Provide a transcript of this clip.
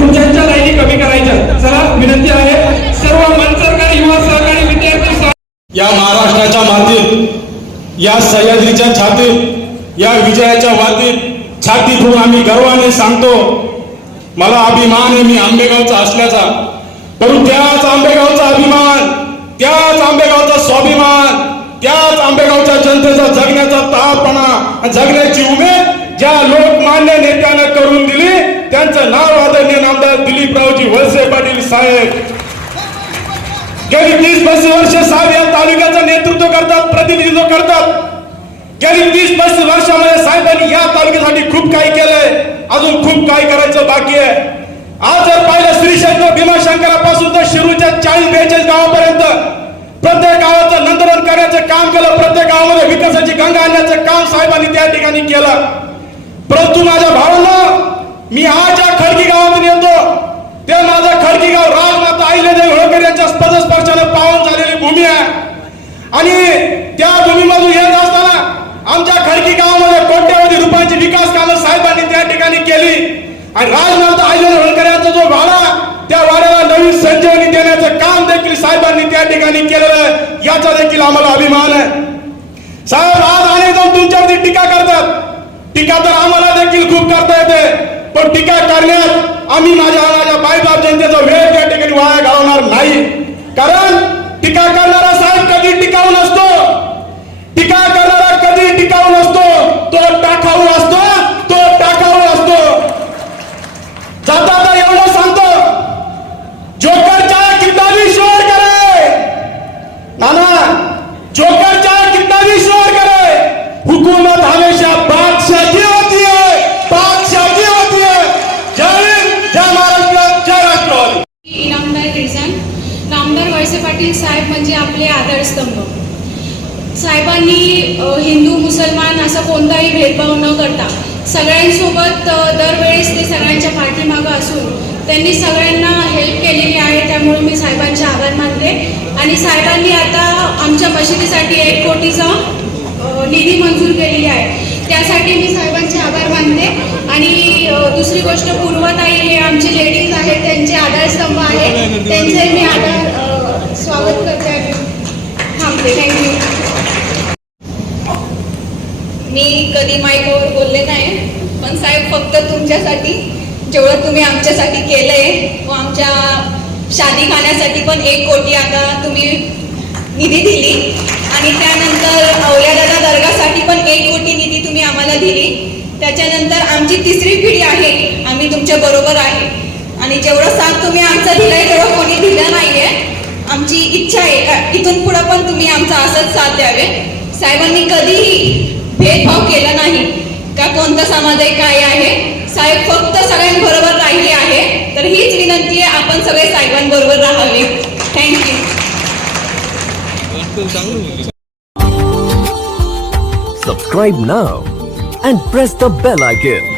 लाईनी कमी करायच्या. चला विनंती आहे. सर्व मनसरकारी युवा सहकारी विद्यार्थी या महाराष्ट्राच्या मातीत या सह्याद्रीच्या छातीत या विजयाच्या वातीत छातीतून आम्ही गर्वाने सांगतो मला अभिमान आहे मी आंबेगावचा असल्याचा. पण त्याच आंबेगावचा अभिमान त्याच आंबेगावचा स्वाभिमान त्याच आंबेगावच्या जनतेचा जगण्याचा तापणा जगण्याची उमेद ज्या लोकमान्य नेत्यानं करून दिली त्यांचं नाव आदरणीय वळसे पाटील साहेब. गेली तीस पस्तीस वर्ष साहेब या तालुक्याचं नेतृत्व करतात प्रतिनिधित्व करतात. गेली तीस पस्तीस वर्षामध्ये साहेबांनी या तालुक्यासाठी खूप काही केलंय. अजून खूप काही करायचं बाकी आहे. आज जर पाहिलं श्रीशंकर भीमाशंकरापासून तर शिरूच्या चाळीस बेचाळीस गावापर्यंत प्रत्येक गावाचं नंदनवन करण्याचं काम केलं प्रत्येक गावामध्ये विकासाची गंगा आणण्याचं काम साहेबांनी त्या ठिकाणी केलं. परंतु माझ्या भावांना मी आज या खडकी गावातून येतो. ते माझं खडकी गाव राजमाता अहिल्यादेवी होळकर यांच्या पदस्पर्शाने पावन झालेली भूमी आहे. आणि त्या भूमीमधून येत असताना आमच्या खडकी गावामध्ये कोट्यावधी रुपयाची विकास कामं साहेबांनी त्या ठिकाणी केली. आणि राजमाता अहिल्यादेवी होळकर यांचा जो वाडा त्या वाड्याला नवीन संजीवनी देण्याचं काम देखील साहेबांनी त्या ठिकाणी केलेलं आहे. याचा देखील आम्हाला अभिमान आहे. साहेब आज अनेक जण तुमच्यावरती टीका करतात. टीका तर आम्हाला देखील खूप करता येते. पण टीका करण्यात आम्ही माझ्या माझ्या बाईबाप जनतेचा वेळ त्या ठिकाणी वाया घालवणार नाही. कारण टीका करणारा आरामदायक इनामदार रिझन नामदार वळसे पाटील साहेब म्हणजे आपले आधारस्तंभ साहेबांनी हिंदू मुसलमान असा कोणताही भेदभाव न करता सगळ्यांसोबत दरवेळेस ते सगळ्यांच्या पाठीमागं असून त्यांनी सगळ्यांना हेल्प केलेली आहे त्यामुळे मी साहेबांचे आभार मानते. आणि साहेबांनी आता आमच्या मशिदीसाठी एक कोटीचा निधी मंजूर केलेली आहे. त्यासाठी मी साहेबांचे आभार मानते. आणि दुसरी गोष्ट पूर्वताई हे आमचे लेडीज आहेत त्यांचे आधारस्तंभ आहे. त्यांचे मी आधार स्वागत करते आणि थांबते. थँक्यू मी कधी माईकवर बोलले नाही पण साहेब फक्त तुमच्यासाठी जेवढं तुम्ही आमच्यासाठी केलंय व आमच्या शादी खाण्यासाठी पण एक कोटी आता तुम्ही निधी दिली. आणि त्यानंतर औल्यादादा दर्गासाठी पण एक कोटी निधी तुम्ही आम्हाला दिली त्याच्यानंतर आमची तिसरी पिढी आहे आम्ही तुमच्या बरोबर आहे. आणि जेवढं साथ तुम्ही आमचा दिलाय तेवढं कोणी दिलं नाहीये. आमची इच्छा आहे का इथून पुढं पण तुम्ही आमचा असंच साथ द्यावे. साहेबांनी कधीही भेदभाव केला नाही. का कोणता समाज आहे काय आहे? साहेब फक्त सगळ्यांबरोबर राहिले आहे तर हीच विनंती आहे आपण सगळे साहेबांबरोबर राहावे. Thank you Subscribe now and press the bell icon.